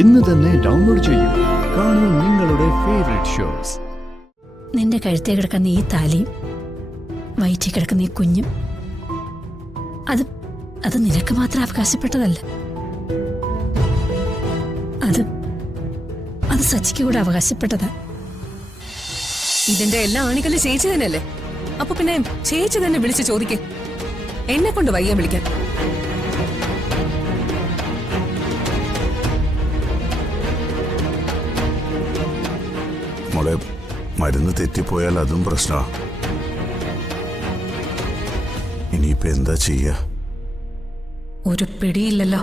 ഇന്ന് തന്നെ ഡൗൺലോഡ് ചെയ്യൂ. കാണൂ നിങ്ങളുടെ ഫേവറേറ്റ് ഷോസ്. നിന്റെ കഴുത്തേ കിടക്കുന്ന ഈ താലിയും വയറ്റിൽ കിടക്കുന്ന ഈ കുഞ്ഞും അത് അത് നിനക്ക് മാത്രം അവകാശപ്പെട്ടതല്ല. അത് അത് സച്ചിക്ക് കൂടെ അവകാശപ്പെട്ടതാ. ഇതിന്റെ എല്ലാ ആണികളും ചേച്ചി തന്നെയല്ലേ? അപ്പൊ പിന്നെ ചേച്ചി തന്നെ വിളിച്ച് ചോദിക്കേ. എന്നെ കൊണ്ട് വയ്യ വിളിക്കാൻ. മോളെ, മരുന്ന് തെറ്റിപ്പോയാൽ അതും പ്രശ്നമാ. ഇനിയിപ്പോ എന്താ ചെയ്യാ? ഒരു പിടിയില്ലല്ലോ.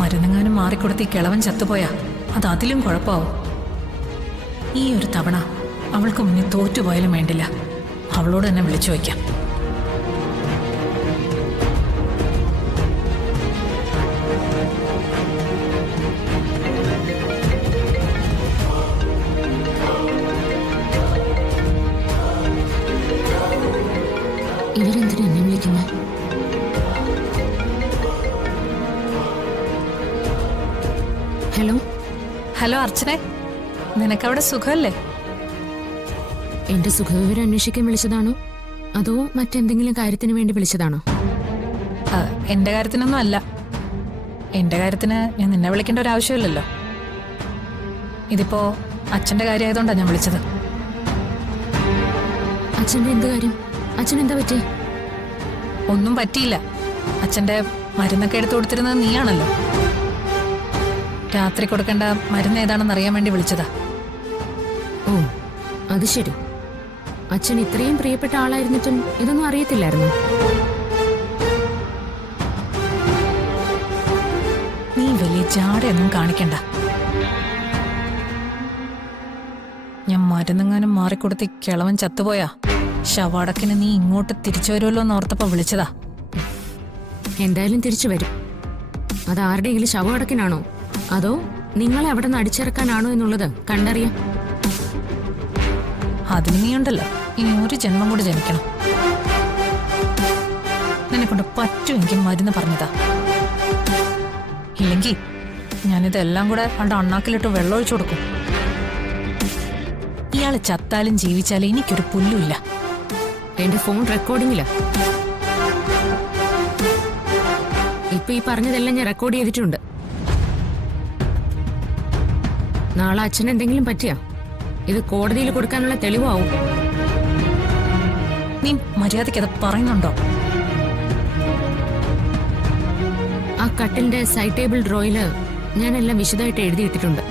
മരുന്നെങ്ങാനും മാറിക്കൊടുത്ത് ഈ കിളവൻ ചത്തുപോയാ അത് അതിലും കുഴപ്പമാവും. ഈ ഒരു തവണ അവൾക്ക് മുന്നിൽ തോറ്റുപോയാലും വേണ്ടില്ല, അവളോട് തന്നെ വിളിച്ചു വയ്ക്കാം. ഇവരെന്തിനാ എന്നെ വിളിക്കുന്നത്? ഹലോ ഹലോ അർച്ചനെ, നിനക്കവിടെ സുഖമല്ലേ? എന്റെ സുഖവിവരം അന്വേഷിക്കാൻ വിളിച്ചതാണോ അതോ മറ്റെന്തെങ്കിലും കാര്യത്തിന് വേണ്ടി വിളിച്ചതാണോ? എന്റെ കാര്യത്തിനൊന്നും അല്ല. എന്റെ കാര്യത്തിന് ഞാൻ നിന്നെ വിളിക്കേണ്ട ഒരു ആവശ്യമില്ലല്ലോ. ഇതിപ്പോ അച്ഛന്റെ കാര്യമായതുകൊണ്ടാണ് ഞാൻ വിളിച്ചത്. അച്ഛന്റെ എന്ത് കാര്യം? അച്ഛൻ എന്താ പറ്റി? ഒന്നും പറ്റിയില്ല. അച്ഛന്റെ മരുന്നൊക്കെ എടുത്തു കൊടുത്തിരുന്നത് നീയാണല്ലോ. രാത്രി കൊടുക്കേണ്ട മരുന്ന് ഏതാണെന്ന് അറിയാൻ വേണ്ടി വിളിച്ചതാ. ഓ, അത് ശരി. അച്ഛൻ ഇത്രയും പ്രിയപ്പെട്ട ആളായിരുന്നിട്ടും ഇതൊന്നും അറിയത്തില്ലായിരുന്നു. നീ വലിയ ജാടയൊന്നും കാണിക്കണ്ട. ഞാൻ മരുന്നെങ്ങാനും മാറിക്കൊടുത്ത് കിളവൻ ചത്തുപോയാ ശവാടക്കിന് നീ ഇങ്ങോട്ട് തിരിച്ചു വരുമല്ലോ എന്ന് ഓർത്തപ്പോ വിളിച്ചതാ. എന്തായാലും തിരിച്ചു വരും. അത് ആരുടെയെങ്കിലും ശവമടക്കിനാണോ അതോ നിങ്ങളെ അവിടെ നിന്ന് അടിച്ചിറക്കാനാണോ എന്നുള്ളത് കണ്ടറിയാം. അതിന് നീയുണ്ടല്ലോ, ഇനി ഒരു ജന്മം കൂടി ജനിക്കണം. നിന്നെക്കൊണ്ട് പറ്റുമെങ്കിൽ മരുന്ന് പറഞ്ഞതാ. ഇല്ലെങ്കിൽ ഞാനിതെല്ലാം കൂടെ അവളുടെ അണ്ണാക്കിലിട്ട് വെള്ളം ഒഴിച്ചു കൊടുക്കും. ഇയാള് ചത്താലും ജീവിച്ചാലും എനിക്കൊരു പുല്ലുമില്ല. എന്റെ ഫോൺ റെക്കോർഡിങ്ങില്ല. ഇപ്പൊ ഈ പറഞ്ഞതെല്ലാം ഞാൻ റെക്കോർഡ് ചെയ്തിട്ടുണ്ട്. നാളെ അച്ഛൻ എന്തെങ്കിലും പറ്റിയാ ഇത് കോടതിയിൽ കൊടുക്കാനുള്ള തെളിവാവും. നീ മര്യാദയ്ക്ക് അത് പറയുന്നുണ്ടോ? ആ കട്ടിലിന്റെ സൈഡ് ടേബിൾ ഡ്രോയില് ഞാനെല്ലാം വിശദമായിട്ട് എഴുതിയിട്ടിട്ടുണ്ട്.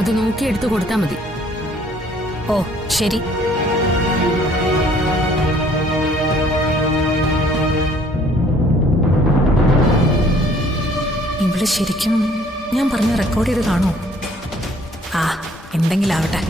അത് നോക്കി എടുത്തു കൊടുത്താൽ മതി. ഓ ശരി. ഇവിടെ ശരിക്കും ഞാൻ പറഞ്ഞ റെക്കോർഡ് ചെയ്ത് കാണുമോ? ആ, എന്തെങ്കിലും ആവട്ടെ.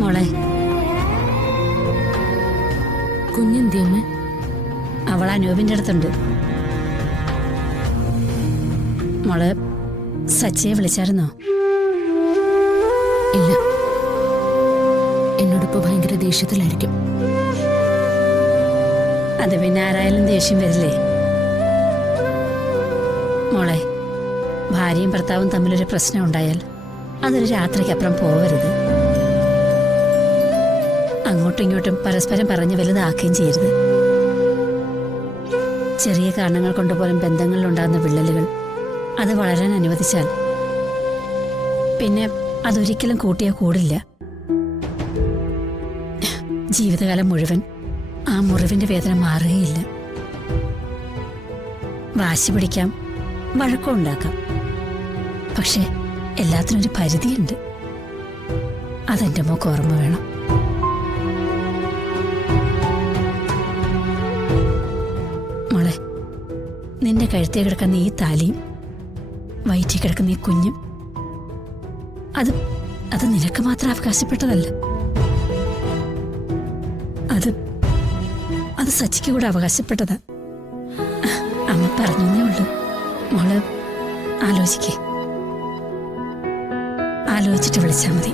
മോളെ, കുഞ്ഞെന്തിയമ്മ? അവൾ അനൂപിന്റെ അടുത്തുണ്ട്. മോള് സച്ചിയെ വിളിച്ചായിരുന്നോ? ഇല്ല, എന്നോടിപ്പോ ഭയങ്കര ദേഷ്യത്തിലായിരിക്കും. അത് പിന്നെ ആരായാലും ദേഷ്യം വരില്ലേ? മോളെ, ഭാര്യയും ഭർത്താവും തമ്മിലൊരു പ്രശ്നം ഉണ്ടായാൽ അതൊരു രാത്രിക്കപ്പുറം പോവരുത്. അങ്ങോട്ടും ഇങ്ങോട്ടും പരസ്പരം പറഞ്ഞ് വലുതാക്കുകയും ചെയ്യരുത്. ചെറിയ കാരണങ്ങൾ കൊണ്ടുപോലും ബന്ധങ്ങളിലുണ്ടാകുന്ന വിള്ളലുകൾ അത് വളരാൻ അനുവദിച്ചാൽ പിന്നെ അതൊരിക്കലും കൂട്ടിയാൽ കൂടില്ല. ജീവിതകാലം മുഴുവൻ ആ മുറിവിന്റെ വേദന മാറുകയില്ല. വാശി പിടിക്കാം, വഴക്കമുണ്ടാക്കാം, പക്ഷെ എല്ലാത്തിനൊരു പരിധിയുണ്ട്. അതെന്റെ മോക്ക് ഓർമ്മ വേണം. മോളെ, നിന്റെ കഴുത്തേ കിടക്കുന്ന ഈ താലിയും വയറ്റിൽ കിടക്കുന്ന ഈ കുഞ്ഞും അത് നിനക്ക് മാത്രം അവകാശപ്പെട്ടതല്ല. അത് സച്ചിക്ക് കൂടെ അവകാശപ്പെട്ടതാ. അമ്മ പറഞ്ഞേ ഉള്ളൂ. മോള് ആലോചിച്ചിട്ട് വിളിച്ചാൽ മതി.